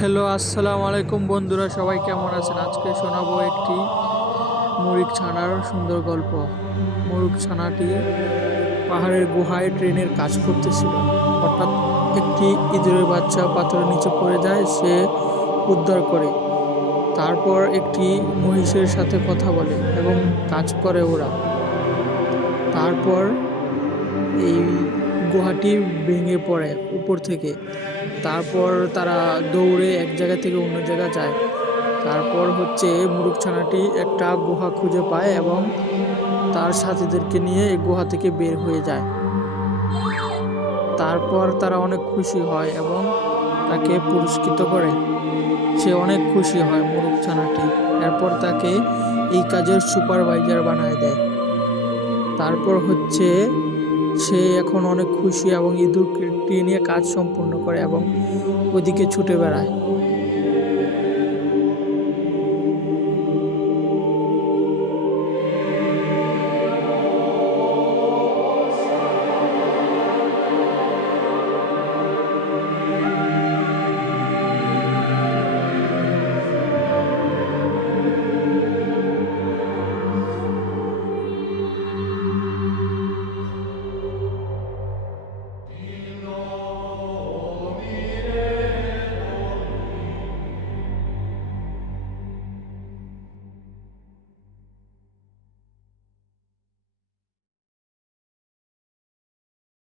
Hello, আসসালামু আলাইকুম বন্ধুরা, সবাই কেমন আছেন? আজকে শোনাবো একটি মুরগ ছানার সুন্দর গল্প। মুরগ ছানাটি পাহাড়ের গুহায় ট্রেনের কাজ করতেছিল। হঠাৎ একটি ইঁদুরের বাচ্চা পাথরের নিচে পড়ে যায়, সে উদ্ধার করে। তারপর একটি মহিষের সাথে কথা বলে এবং কাজ করে ওরা। তারপর এই গুহাটি ভেঙে পড়ে উপর থেকে। তারপর তারা দৌড়ে এক জায়গা থেকে অন্য জায়গা যায়। তারপর মুরগ ছানাটি একটা গুহা খুঁজে পায় এবং তার সাথীদেরকে নিয়ে এই গুহা থেকে বের হয়ে যায়। তারপর তারা অনেক খুশি হয় এবং তাকে পুরস্কৃত করে। সে অনেক খুশি হয় মুরগ ছানাটি। এরপর তাকে এই কাজের সুপারভাইজার বানায় দেয়। তারপর সে এখন অনেক খুশি এবং ইঁদুরটি নিয়ে কাজ সম্পূর্ণ করে এবং ওদিকে ছুটে বেড়ায়।